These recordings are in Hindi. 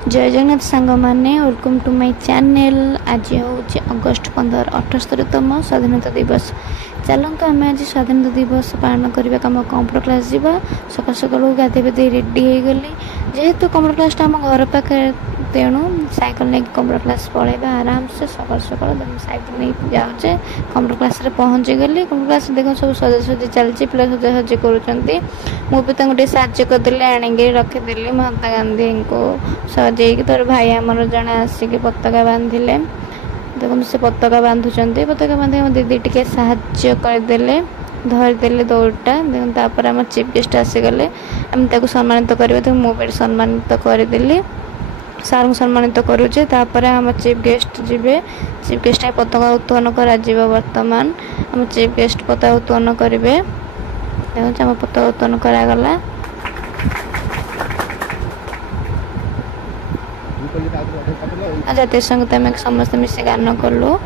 जय जगन्नाथ सांग मैंने वेलकम टू माय चैनल। आज हूँ अगस्ट 15 78तम स्वाधीनता दिवस। चलते आम आज स्वाधीनता दिवस पालन करने कम कंप्यूटर क्लास जावा। सका सका गाधे पाधे रेडी हो गली जेहेतु कंप्यूटर क्लास आम घर पाखे तेणु साइकिल नहीं कंप्यूटर क्लास पलैबा आराम से सका सका साइकिल नहीं जाऊे कंप्यूटर क्लास रे पहुँची गली। कंप्यूटर क्लास देख सब सजासजी चलती पिला सजासजी कर मुझे साज्य करदेली आଣିକି रखीदेली महात्मा गांधी को सजेक तर भाई आमर जड़े आसिक पताका बांधिले देखो से पताका बांधुंट पताका बांधे दीदी टे साहाଯ୍ୟ करदेले धरदेले दौड़टा देखो आम चीफ गेस्ट आसीगले आम सम्मानित करेंगे तो मुझे सम्मानित करदेली सार को सम्मानित करुचे आम चीफ गेस्ट जीवे। चीफ गेस्ट पताका उत्तोलन कर बर्तमान आम चीफ गेस्ट पताका उत्तोलन करेंगे देखो आम पताका उत्तोलन करागला। जातीय संगीत आम समस्त मिसे गान कलु।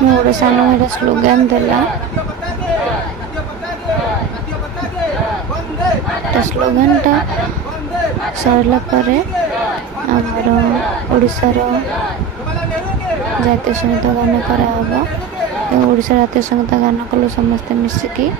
मोर सान मेरा स्लोगान देला स्लोगानटा सरला परे आमर ओडिशार जातीय संगीत गान कराहब। ओडिशा जातीय संगीत गान कलु समस्ते मिसिकी।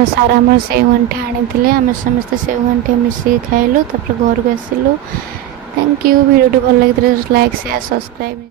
सारा आम से घंटे आनी आम समस्त से घंटे मिसिक खाइलु घर को आसिलु। Thank you. वीडियो भल लगी लाइक शेयर सब्सक्राइब।